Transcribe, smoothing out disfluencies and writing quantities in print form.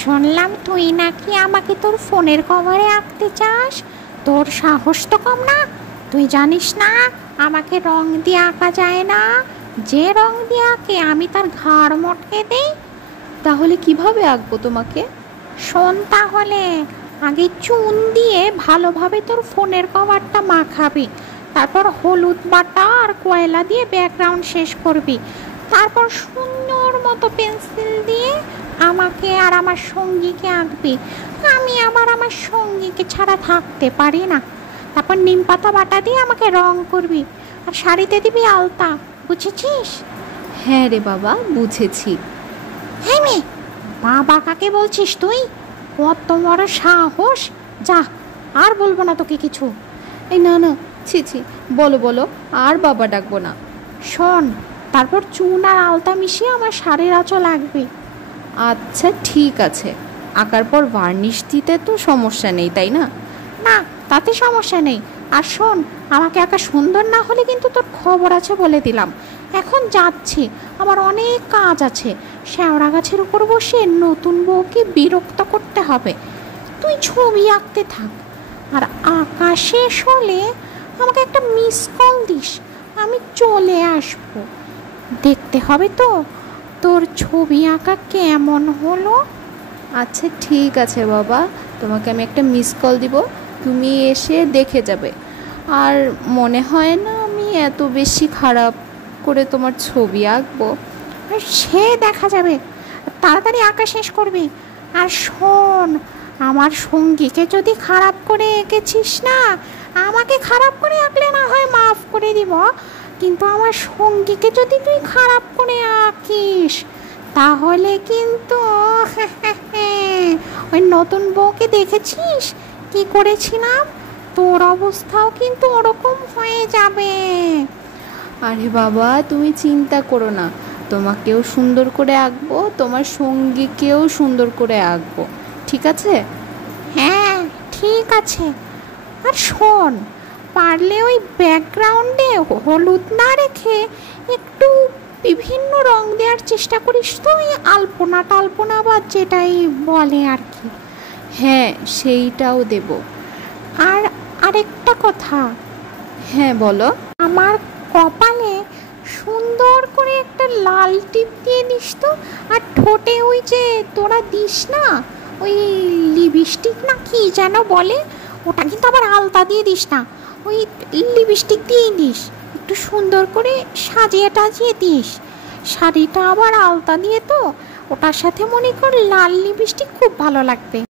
শুনলাম তুই নাকি আমাকে তোর ফোনের কভারে আঁকতে চাস। তোর সাহস তো কম না। তুই জানিস না আমাকে রং দিয়ে আঁকা যায় না। যে রং দিয়ে আঁকে আমি তার ঘাড় মটকে দেই। তাহলে কিভাবে আঁকবো তোমাকে? শোন তাহলে, আগে চুন দিয়ে ভালোভাবে তোর ফোনের কভারটা মাখাবি, তারপর হলুদ বাটা আর কয়লা দিয়ে ব্যাকগ্রাউন্ড শেষ করবি, তারপর সুন্দর মতো পেন্সিল দিয়ে আমাকে আর আমার সঙ্গীকে আঁকবি। আমি আবার আমার সঙ্গীকে ছাড়া থাকতে পারি না। তারপর নিম পাতা বাটা দিয়ে আমাকে রং করবি আর শাড়িতে দিবি আলতা, বুঝেছিস? হ্যাঁ রে বাবা, বুঝেছি। হ্যাঁ মেয়ে, বাবা কাকে বলছিস তুই? কত বড় সাহস! যা, আর বলবো না তোকে কিছু। এই না না, ছি ছি, বলো বলো, আর বাবা ডাকবো না। শোন, তারপর চুন আর আলতা মিশিয়ে আমার শাড়ির আঁচল আঁকবি। আচ্ছা ঠিক আছে। আঁকার পর ভার্নিশ দিতে তো সমস্যা নেই, তাই না? না, তাতে সমস্যা নেই। আর শোন, আমাকে আঁকা সুন্দর না হলে কিন্তু তোর খবর আছে বলে দিলাম। এখন যাচ্ছি, আমার অনেক কাজ আছে। শেওড়া গাছের উপর বসে নতুন বউকে বিরক্ত করতে হবে। তুই ছবি আঁকতে থাক, আর আঁকা শেষ হলে আমাকে একটা মিস কল দিস, আমি চলে আসবো। দেখতে হবে তো তোর ছবি আঁকা কেমন হলো। আচ্ছা ঠিক আছে বাবা, তোমাকে আমি একটা মিস কল দিব, তুমি এসে দেখে যাবে। আর মনে হয় না আমি এত বেশি খারাপ করে তোমার ছবি আঁকবো। আর সে দেখা যাবে, তাড়াতাড়ি আঁকা শেষ করবি। আর শোন, আমার সঙ্গীকে যদি খারাপ করে এঁকেছিস না, আমাকে খারাপ করে আঁকলে না হয় মাফ করে দিব, কিন্তু আমার সঙ্গীকে যদি তুই খারাপ করে আঁকিস তাহলে কিন্তু ওই নতুন বউকে দেখেছিস কি করেছিলাম, তোর অবস্থাও কিন্তু ওরকম হয়ে যাবে। আরে বাবা, তুমি চিন্তা করো না, তোমাকেও সুন্দর করে আঁকবো, তোমার সঙ্গীকেও সুন্দর করে আঁকবো, ঠিক আছে? হ্যাঁ ঠিক আছে। আর শোন, পারলে ওই ব্যাকগ্রাউন্ডে হলুদ না রেখে একটু বিভিন্ন রং দেওয়ার চেষ্টা করিস তো, ওই আলপনা টালপনা বা যেটাই বলে আর কি। হ্যাঁ, সেইটাও দেব। আর আরেকটা কথা, হ্যাঁ বলো। আমার কপালে সুন্দর করে একটা লাল টিপ দিয়ে দিস তো। আর ঠোঁটে ওই যে তোরা দিস না, ওই লিপস্টিক না কি যেন বলে, ওটা কিন্তু আবার আলতা দিয়ে দিস না, ওই লিপস্টিক দিয়েই দিস। একটু সুন্দর করে সাজিয়ে টাজিয়ে দিস। শাড়িটা আবার আলতা দিয়ে তো, ওটার সাথে মনে কর লাল লিপস্টিক খুব ভালো লাগবে।